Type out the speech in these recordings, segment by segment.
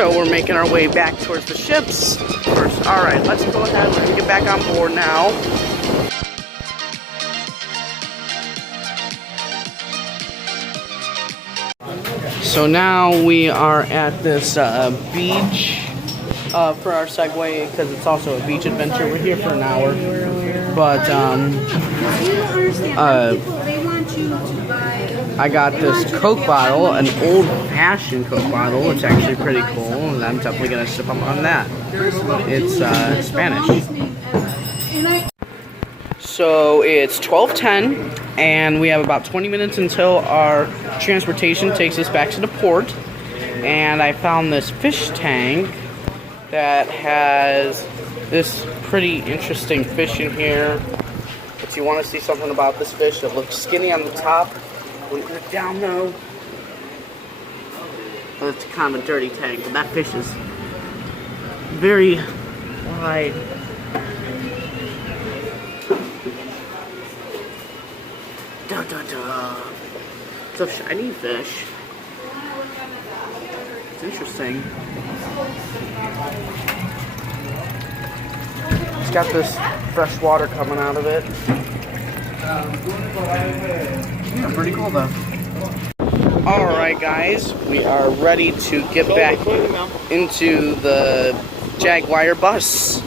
So we're making our way back towards the ships first. All right, let's go ahead and get back on board now. So now we are at this beach for our Segway, because it's also a beach adventure. We're here for an hour, but I got this Coke bottle, an old-fashioned Coke bottle. It's actually pretty cool, and I'm definitely gonna sip up on that. It's Spanish. So it's 12:10, and we have about 20 minutes until our transportation takes us back to the port. And I found this fish tank that has this pretty interesting fish in here. If you want to see something about this fish, it looks skinny on the top. When you look down though, well, it's kind of a dirty tank, but that fish is very wide. Da, da, da. It's a shiny fish. It's interesting. It's got this fresh water coming out of it. Yeah, pretty cool though. Alright guys, we are ready to get back into the Jaguar bus.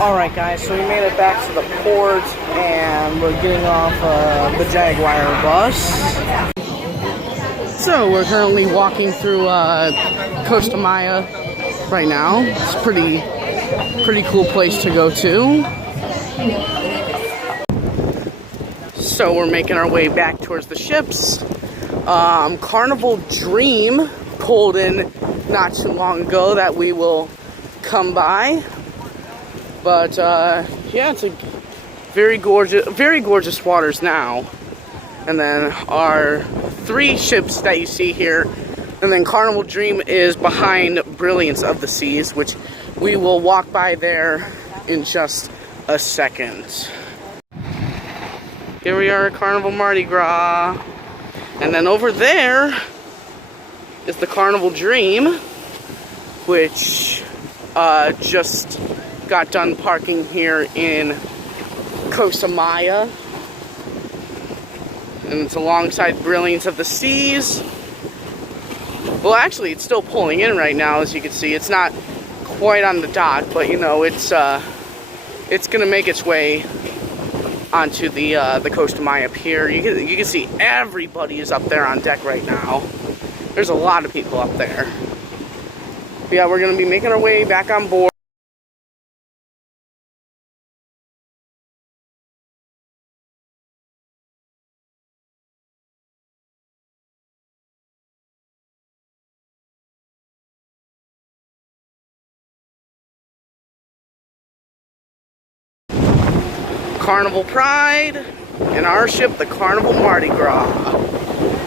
Alright guys, so we made it back to the port and we're getting off the Jaguar bus. So we're currently walking through Costa Maya right now. It's a pretty cool place to go to. So we're making our way back towards the ships. Carnival Dream pulled in not too long ago that we will come by. But yeah, it's a very gorgeous waters now. And then our 3 ships that you see here, and then Carnival Dream is behind Brilliance of the Seas, which we will walk by there in just a second. Here we are at Carnival Mardi Gras, and then over there is the Carnival Dream, which just got done parking here in Costa Maya, and it's alongside Brilliance of the Seas. Well, actually, it's still pulling in right now, as you can see. It's not quite on the dock, but you know, it's gonna make its way onto the Costa Maya pier. You can see everybody is up there on deck right now. There's a lot of people up there. But yeah, we're gonna be making our way back on board. Carnival Pride, and our ship, the Carnival Mardi Gras.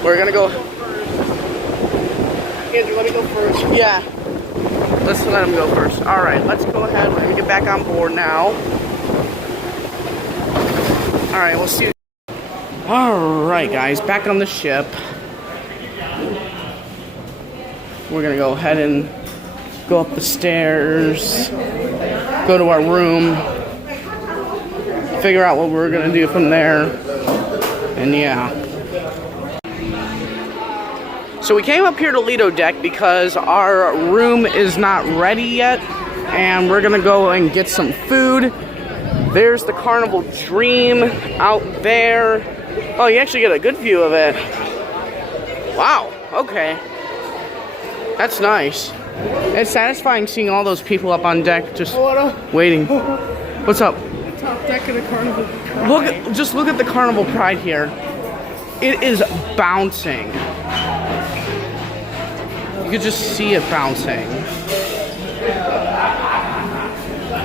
We're gonna go. Andrew, let me go first. Yeah, let's let him go first. All right, let's go ahead. We're gonna get back on board now. All right, we'll see you. All right, guys, back on the ship. We're gonna go ahead and go up the stairs, go to our room, figure out what we're gonna do from there, and yeah. So we came up here to Lido Deck because our room is not ready yet, and we're gonna go and get some food. There's the Carnival Dream out there. Oh, you actually get a good view of it. Wow, okay. That's nice. It's satisfying seeing all those people up on deck just waiting. What's up? Top deck of the Carnival Pride. Just look at the Carnival Pride here. It is bouncing. You could just see it bouncing.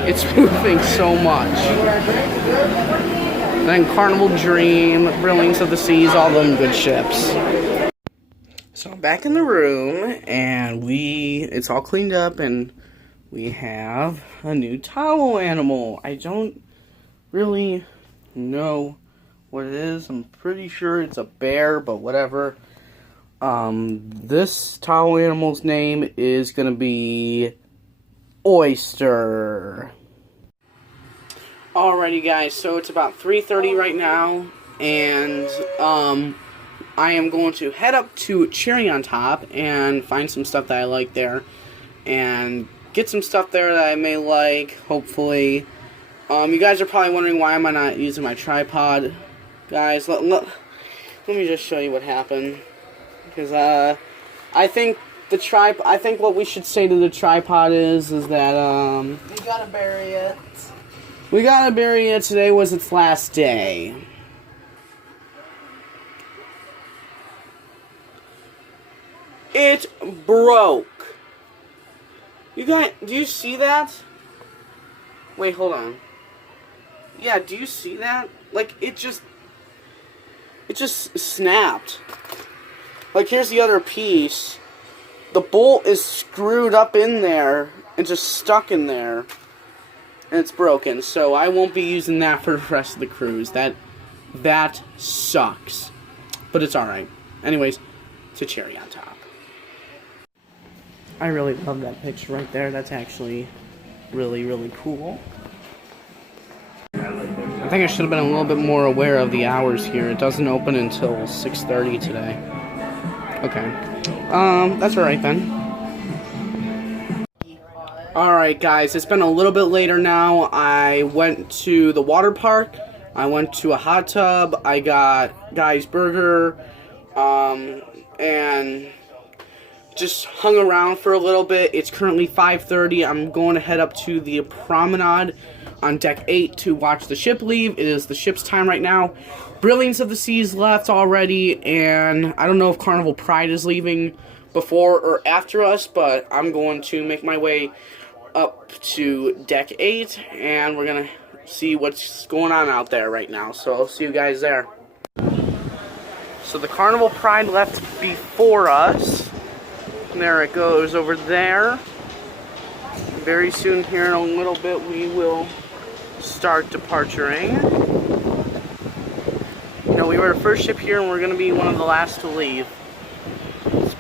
It's moving so much. then Carnival Dream, Brilliance of the Seas, all them good ships. So I'm back in the room, and it's all cleaned up, and we have a new towel animal. I don't really know what it is. I'm pretty sure it's a bear, but whatever. This towel animal's name is gonna be Oyster. Alrighty guys, so it's about 3:30 right now, and I am going to head up to Cherry on Top and find some stuff that I like there, and get some stuff there that I may like, hopefully. You guys are probably wondering why am I not using my tripod. Guys, let me just show you what happened. Because I think what we should say to the tripod is that We gotta bury it. we gotta bury it. Today was its last day. It broke. You guys, do you see that? Wait, hold on. Yeah, do you see that? Like, it just snapped. Like, here's the other piece. The bolt is screwed up in there and just stuck in there. And it's broken. So I won't be using that for the rest of the cruise. That sucks. But it's alright. Anyways, to Cherry on Top. I really love that picture right there. That's actually really, really cool. I think I should have been a little bit more aware of the hours here. It doesn't open until 6:30 today. Okay. That's alright then. Alright guys, it's been a little bit later now. I went to the water park. I went to a hot tub. I got Guy's Burger. And just hung around for a little bit. It's currently 5:30. I'm going to head up to the promenade on deck 8 to watch the ship leave. It is the ship's time right now. Brilliance of the Seas left already, and I don't know if Carnival Pride is leaving before or after us, but I'm going to make my way up to deck 8, and we're going to see what's going on out there right now. So I'll see you guys there. So the Carnival Pride left before us. And there it goes over there. Very soon here in a little bit we will start departuring. You know, we were the first ship here and we're going to be one of the last to leave.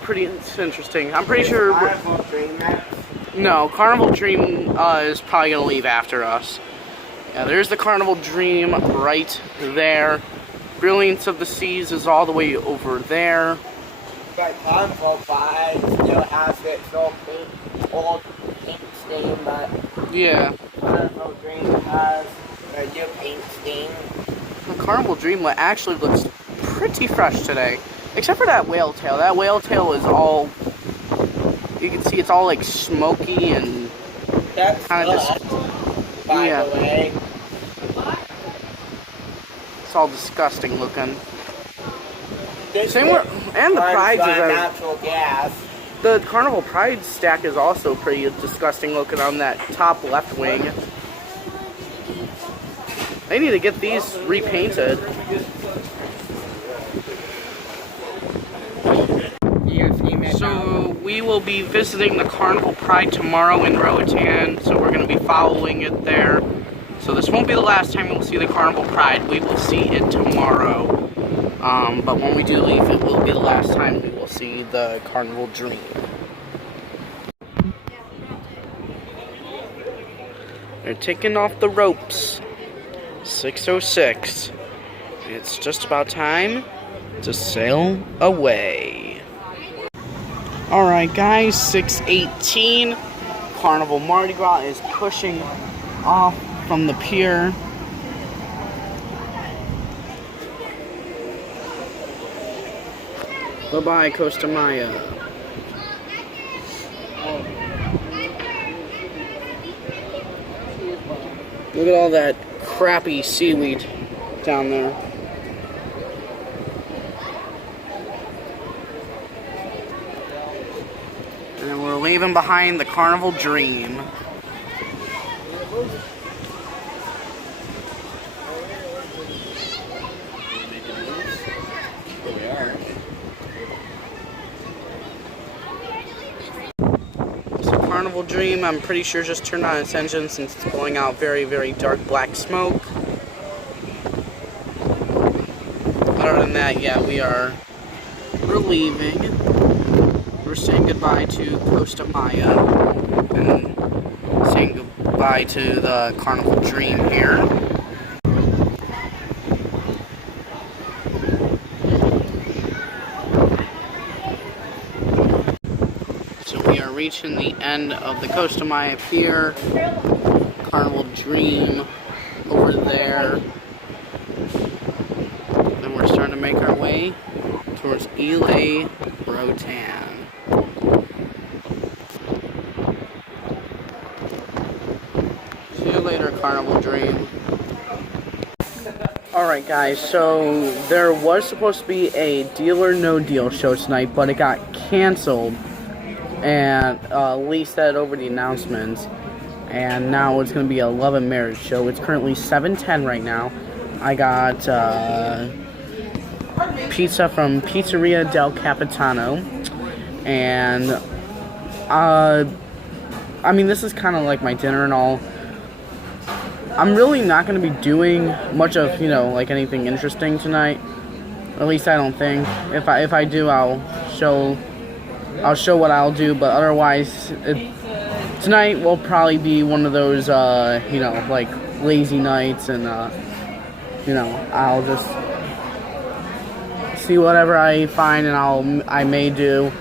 It's interesting. I'm pretty sure... No, Carnival Dream is probably going to leave after us. Yeah, there's the Carnival Dream right there. Brilliance of the Seas is all the way over there. But Carnival Pride still has its old paint stain, but yeah, Carnival Dream has a new paint stain. The Carnival Dream actually looks pretty fresh today, except for that whale tail. That whale tail is all, you can see it's all like smoky and That's kind of just, by yeah. the way. It's all disgusting looking. This Same with, and the Pride's is natural gas. the Carnival Pride stack is also pretty disgusting looking on that top left wing. They need to get these repainted. So we will be visiting the Carnival Pride tomorrow in Roatan, so we're going to be following it there. So this won't be the last time we'll see the Carnival Pride. We will see it tomorrow. But when we do leave, it will be the last time we will see the Carnival Dream. They're taking off the ropes. 6:06. It's just about time to sail away. Alright guys, 6:18. Carnival Mardi Gras is pushing off from the pier. Bye-bye, Costa Maya. Look at all that crappy seaweed down there. And we're leaving behind the Carnival Dream. Carnival Dream, I'm pretty sure, just turned on its engine since it's blowing out very, very dark black smoke. Other than that, yeah, we're leaving. We're saying goodbye to Costa and saying goodbye to the Carnival Dream here. So we are reaching the end of the Costa Pier. Carnival Dream over there. And we're starting to make our way towards Ile Rotan. See you later, Carnival Dream. Alright guys, so there was supposed to be a Deal or No Deal show tonight, but it got canceled. And Lee said over the announcements. And now it's going to be a Love and Marriage show. It's currently 7:10 right now. I got pizza from Pizzeria Del Capitano. And I mean, this is kind of like my dinner and all. I'm really not going to be doing much of, like anything interesting tonight. At least I don't think. If I do, I'll show what I'll do. But otherwise, tonight will probably be one of those, like lazy nights, and I'll just see whatever I find, and I may do.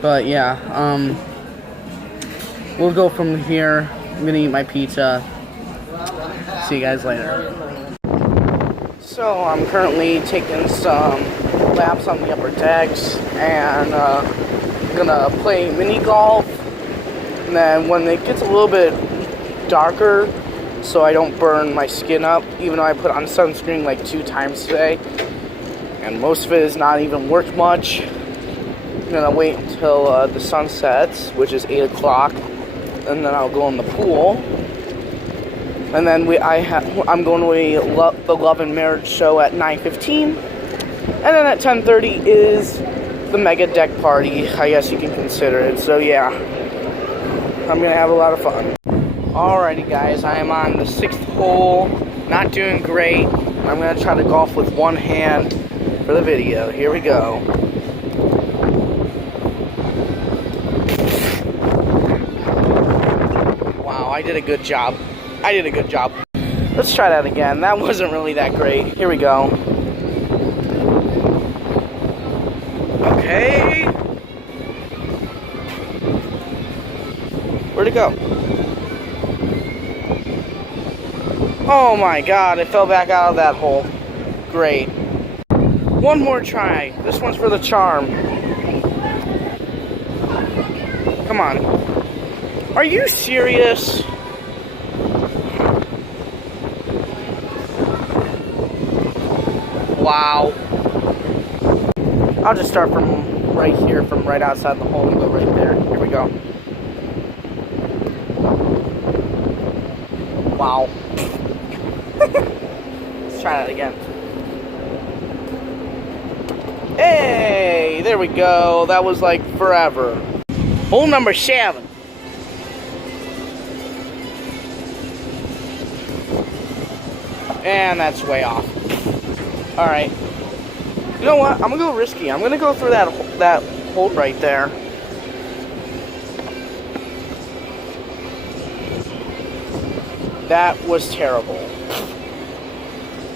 But yeah, we'll go from here. I'm gonna eat my pizza. See you guys later. So I'm currently taking some laps on the upper decks, and gonna play mini golf. And then when it gets a little bit darker, so I don't burn my skin up, even though I put on sunscreen like 2 times today, and most of it has not even worked much. I'm gonna wait until the sun sets, which is 8 o'clock, and then I'll go in the pool. And then I'm going to the Love and Marriage show at 9:15, and then at 10:30 is the mega deck party, I guess you can consider it. So yeah, I'm gonna have a lot of fun. Alrighty guys, I am on the 6th hole, not doing great. I'm gonna try to golf with one hand for the video. Here we go. Wow, I did a good job. Let's try that again. That wasn't really that great. Here we go. Okay. Where'd it go? Oh my god, it fell back out of that hole. Great. One more try. This one's for the charm. Come on. Are you serious? Wow. I'll just start from right here, from right outside the hole, and go right there. Here we go. Wow. Let's try that again. Hey, there we go. That was like forever. Hole number 7. And that's way off. Alright. You know what? I'm gonna go risky. I'm gonna go through that hole right there. That was terrible.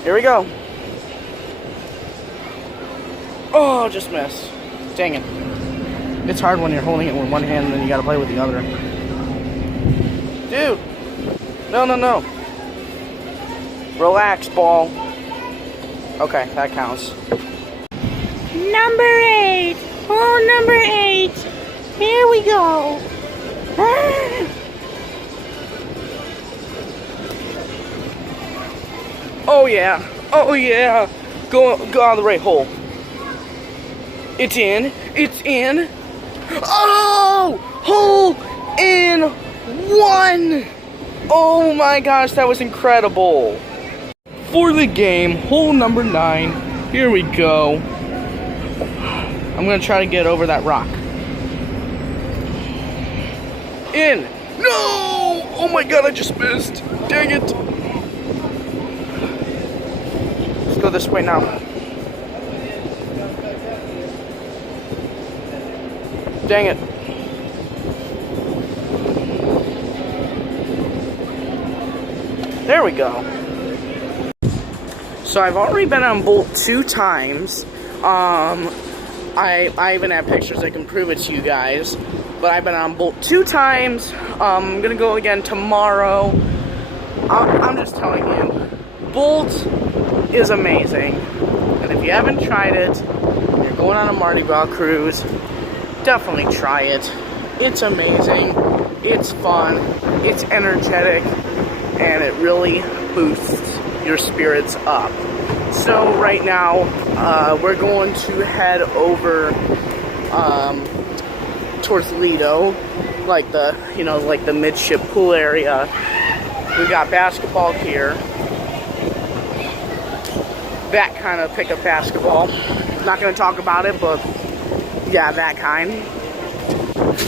Here we go. Oh, just missed. Dang it. It's hard when you're holding it with one hand and then you gotta play with the other. Dude. No. Relax, ball. Okay, that counts. Number 8. Hole number 8. Here we go. Oh yeah. Oh yeah. Go on the right hole. It's in. Oh! Hole in 1! Oh my gosh, that was incredible. For the game, hole number 9. Here we go. I'm gonna try to get over that rock. In. No! Oh my god, I just missed. Dang it. Let's go this way now. Dang it. There we go. So I've already been on Bolt 2 times. I even have pictures that can prove it to you guys. But I've been on Bolt 2 times. I'm gonna go again tomorrow. I'm just telling you, Bolt is amazing. And if you haven't tried it, you're going on a Mardi Gras cruise, definitely try it. It's amazing. It's fun. It's energetic. And it really boosts your spirits up. So right now, we're going to head over towards Lido, like the, like the midship pool area. We got basketball here. That kind of pickup basketball. Not going to talk about it, but yeah, that kind.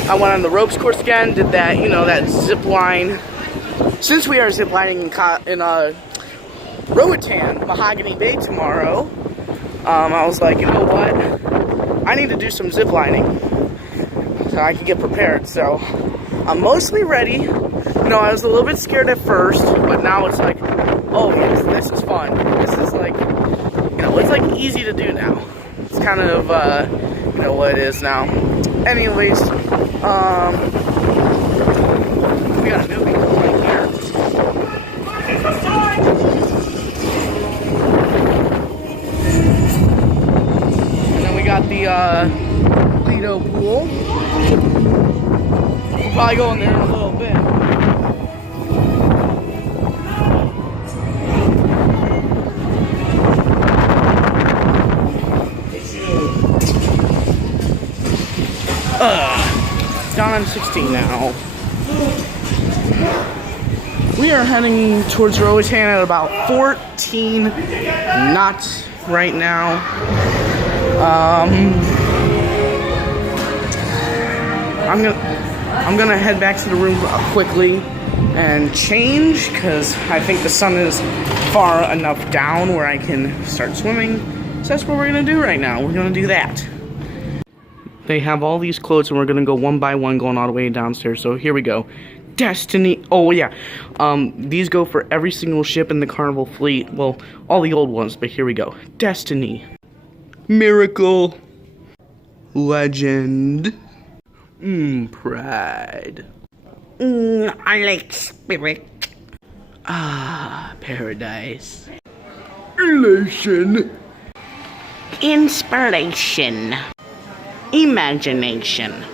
I went on the ropes course again, did that, that zip line. Since we are zip lining in Roatan, Mahogany Bay tomorrow, I was like, you know what? I need to do some zip lining so I can get prepared. So I'm mostly ready. I was a little bit scared at first, but now it's like, oh yes, this is fun. This is like, it's like easy to do now. It's kind of, what it is now. Anyways, we got a newbie right here. And then we got the Lido pool. We'll probably go in there in a little bit. Down on 16 now. We are heading towards Roatan at about 14 knots right now. I'm gonna head back to the room quickly and change because I think the sun is far enough down where I can start swimming. So that's what we're gonna do right now. We're gonna do that. They have all these clothes and we're gonna go one by one going all the way downstairs. So here we go. Destiny. Oh yeah. These go for every single ship in the Carnival fleet. Well, all the old ones, but here we go. Destiny. Miracle. Legend. Pride. I like spirit. Paradise. Elation. Inspiration. Imagination.